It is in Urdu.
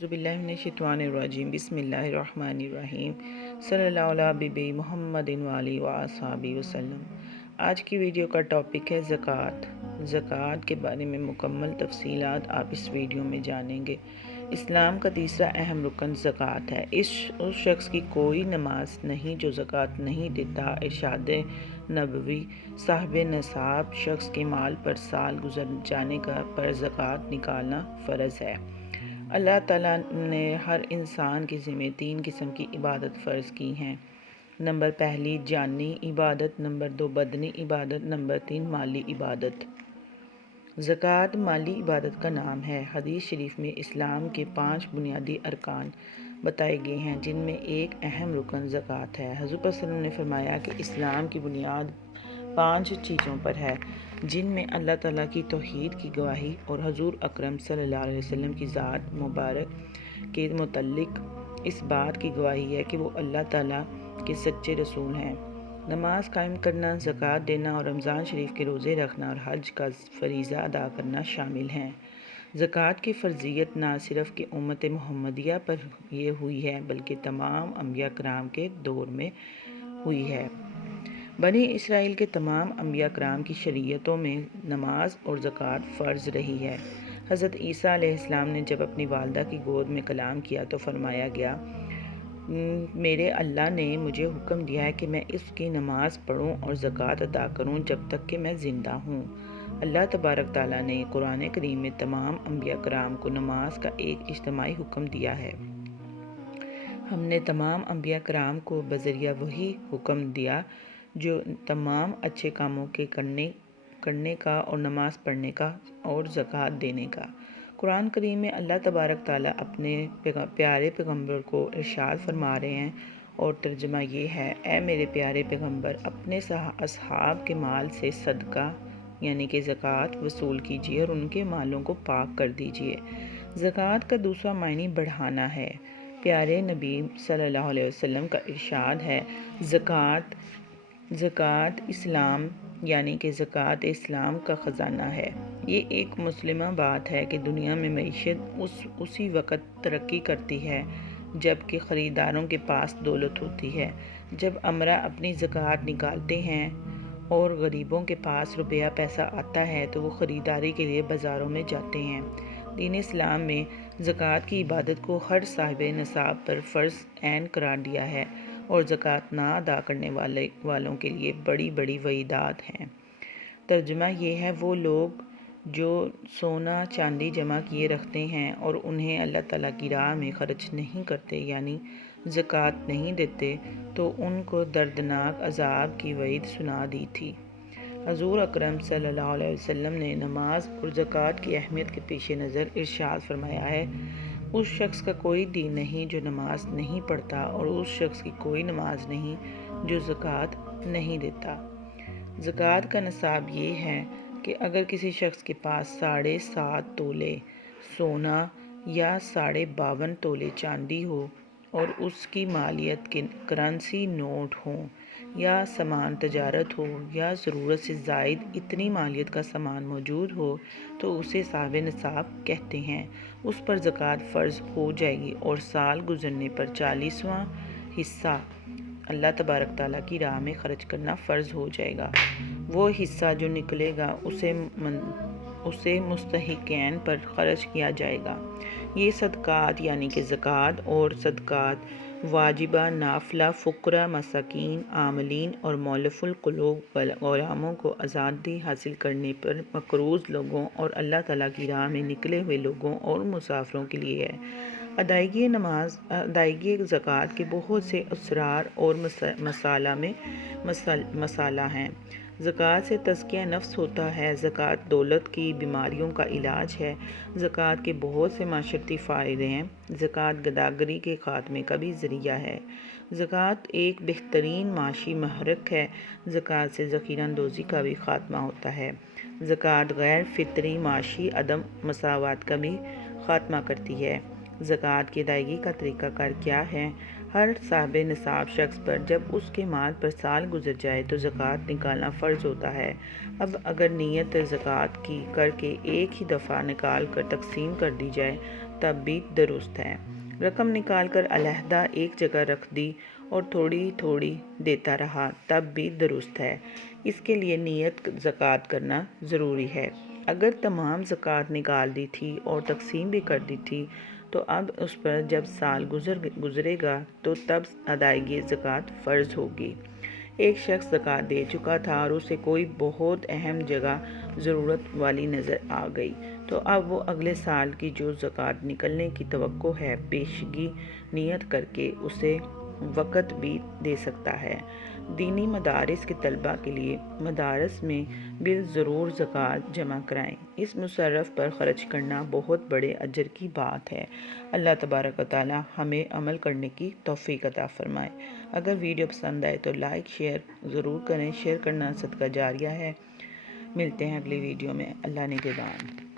اعوذ باللہ من الشیطان الرجیم بسم اللہ الرحمن الرحیم صلی اللہ علیہ حبیبی محمد وآلہ وصحبہ وسلم۔ آج کی ویڈیو کا ٹاپک ہے زکوٰۃ۔ زکوٰۃ کے بارے میں مکمل تفصیلات آپ اس ویڈیو میں جانیں گے۔ اسلام کا تیسرا اہم رکن زکوٰۃ ہے۔ اس شخص کی کوئی نماز نہیں جو زکوٰۃ نہیں دیتا۔ ارشاد نبوی، صاحب نصاب شخص کے مال پر سال گزر جانے پر زکوٰۃ نکالنا فرض ہے۔ اللہ تعالیٰ نے ہر انسان کے ذمہ 3 قسم کی عبادت فرض کی ہیں۔ نمبر پہلی جانی عبادت، نمبر 2 بدنی عبادت، نمبر 3 مالی عبادت۔ زکوٰۃ مالی عبادت کا نام ہے۔ حدیث شریف میں اسلام کے 5 بنیادی ارکان بتائے گئے ہیں، جن میں ایک اہم رکن زکوٰۃ ہے۔ حضور صلی اللہ علیہ وسلم نے فرمایا کہ اسلام کی بنیاد 5 چیزوں پر ہے، جن میں اللہ تعالیٰ کی توحید کی گواہی اور حضور اکرم صلی اللہ علیہ وسلم کی ذات مبارک کے متعلق اس بات کی گواہی ہے کہ وہ اللہ تعالیٰ کے سچے رسول ہیں۔ نماز قائم کرنا، زکوٰۃ دینا اور رمضان شریف کے روزے رکھنا اور حج کا فریضہ ادا کرنا شامل ہیں۔ زکوٰۃ کی فرضیت نہ صرف کہ امت محمدیہ پر یہ ہوئی ہے بلکہ تمام انبیاء کرام کے دور میں ہوئی ہے۔ بنی اسرائیل کے تمام انبیاء کرام کی شریعتوں میں نماز اور زکوٰۃ فرض رہی ہے۔ حضرت عیسیٰ علیہ السلام نے جب اپنی والدہ کی گود میں کلام کیا تو فرمایا گیا، میرے اللہ نے مجھے حکم دیا ہے کہ میں اس کی نماز پڑھوں اور زکوٰۃ ادا کروں جب تک کہ میں زندہ ہوں۔ اللہ تبارک تعالیٰ نے قرآن کریم میں تمام انبیاء کرام کو نماز کا ایک اجتماعی حکم دیا ہے۔ ہم نے تمام انبیاء کرام کو بذریعہ وحی حکم دیا جو تمام اچھے کاموں کے کرنے کا اور نماز پڑھنے کا اور زکوٰۃ دینے کا۔ قرآن کریم میں اللہ تبارک تعالیٰ اپنے پیارے پیغمبر کو ارشاد فرما رہے ہیں اور ترجمہ یہ ہے، اے میرے پیارے پیغمبر، اپنے اصحاب کے مال سے صدقہ یعنی کہ زکوٰۃ وصول کیجیے اور ان کے مالوں کو پاک کر دیجیے۔ زکوٰۃ کا دوسرا معنی بڑھانا ہے۔ پیارے نبی صلی اللہ علیہ وسلم کا ارشاد ہے، زکوٰۃ اسلام یعنی کہ زکوٰۃ اسلام کا خزانہ ہے۔ یہ ایک مسلمہ بات ہے کہ دنیا میں معیشت اسی وقت ترقی کرتی ہے جب کہ خریداروں کے پاس دولت ہوتی ہے۔ جب امراء اپنی زکوٰۃ نکالتے ہیں اور غریبوں کے پاس روپیہ پیسہ آتا ہے تو وہ خریداری کے لیے بازاروں میں جاتے ہیں۔ دین اسلام میں زکوٰۃ کی عبادت کو ہر صاحب نصاب پر فرض عین قرار دیا ہے اور زکوٰۃ نہ ادا کرنے والوں کے لیے بڑی بڑی وعیدات ہیں۔ ترجمہ یہ ہے، وہ لوگ جو سونا چاندی جمع کیے رکھتے ہیں اور انہیں اللہ تعالیٰ کی راہ میں خرچ نہیں کرتے یعنی زکوٰۃ نہیں دیتے تو ان کو دردناک عذاب کی وعید سنا دی تھی۔ حضور اکرم صلی اللہ علیہ وسلم نے نماز اور زکوٰۃ کی اہمیت کے پیش نظر ارشاد فرمایا ہے، اس شخص کا کوئی دین نہیں جو نماز نہیں پڑھتا اور اس شخص کی کوئی نماز نہیں جو زکوٰۃ نہیں دیتا۔ زکوٰۃ کا نصاب یہ ہے کہ اگر کسی شخص کے پاس 7.5 تولے سونا یا 52.5 تولے چاندی ہو اور اس کی مالیت کے کرنسی نوٹ ہوں یا سامان تجارت ہو یا ضرورت سے زائد اتنی مالیت کا سامان موجود ہو تو اسے صاحب نصاب کہتے ہیں۔ اس پر زکوٰۃ فرض ہو جائے گی اور سال گزرنے پر 40واں حصہ اللہ تبارک تعالیٰ کی راہ میں خرچ کرنا فرض ہو جائے گا۔ وہ حصہ جو نکلے گا اسے مستحقین پر خرچ کیا جائے گا۔ یہ صدقات یعنی کہ زکوٰۃ اور صدقات واجبہ، نافلہ، فقراء، مساکین، عاملین اور مؤلف القلوب غلاموں کو آزادی حاصل کرنے پر مقروض لوگوں اور اللہ تعالیٰ کی راہ میں نکلے ہوئے لوگوں اور مسافروں کے لیے ہے۔ ادائیگی زکوٰۃ کے بہت سے اسرار اور مسالہ ہیں۔ زکوٰۃ سے تزکیہ نفس ہوتا ہے۔ زکوٰۃ دولت کی بیماریوں کا علاج ہے۔ زکوٰۃ کے بہت سے معاشرتی فائدے ہیں۔ زکوٰۃ گداگری کے خاتمے کا بھی ذریعہ ہے۔ زکوٰۃ ایک بہترین معاشی محرک ہے۔ زکوٰۃ سے ذخیرہ اندوزی کا بھی خاتمہ ہوتا ہے۔ زکوٰۃ غیر فطری معاشی عدم مساوات کا بھی خاتمہ کرتی ہے۔ زکوٰۃ کی ادائیگی کا طریقہ کار کیا ہے؟ ہر صاحب نصاب شخص پر جب اس کے مال پر سال گزر جائے تو زکوٰۃ نکالنا فرض ہوتا ہے۔ اب اگر نیت زکوٰۃ کی کر کے ایک ہی دفعہ نکال کر تقسیم کر دی جائے تب بھی درست ہے۔ رقم نکال کر علیحدہ ایک جگہ رکھ دی اور تھوڑی تھوڑی دیتا رہا تب بھی درست ہے۔ اس کے لیے نیت زکوٰۃ کرنا ضروری ہے۔ اگر تمام زکوٰۃ نکال دی تھی اور تقسیم بھی کر دی تھی تو اب اس پر جب سال گزرے گا تو تب ادائیگی زکوٰۃ فرض ہوگی۔ ایک شخص زکوٰۃ دے چکا تھا اور اسے کوئی بہت اہم جگہ ضرورت والی نظر آ گئی تو اب وہ اگلے سال کی جو زکوٰۃ نکلنے کی توقع ہے پیشگی نیت کر کے اسے وقت بھی دے سکتا ہے۔ دینی مدارس کے طلباء کے لیے مدارس میں بالضرور زکوٰۃ جمع کرائیں۔ اس مصرف پر خرچ کرنا بہت بڑے اجر کی بات ہے۔ اللہ تبارک و تعالی ہمیں عمل کرنے کی توفیق عطا فرمائے۔ اگر ویڈیو پسند آئے تو لائک شیئر ضرور کریں۔ شیئر کرنا صدقہ جاریہ ہے۔ ملتے ہیں اگلی ویڈیو میں۔ اللہ نگہبان۔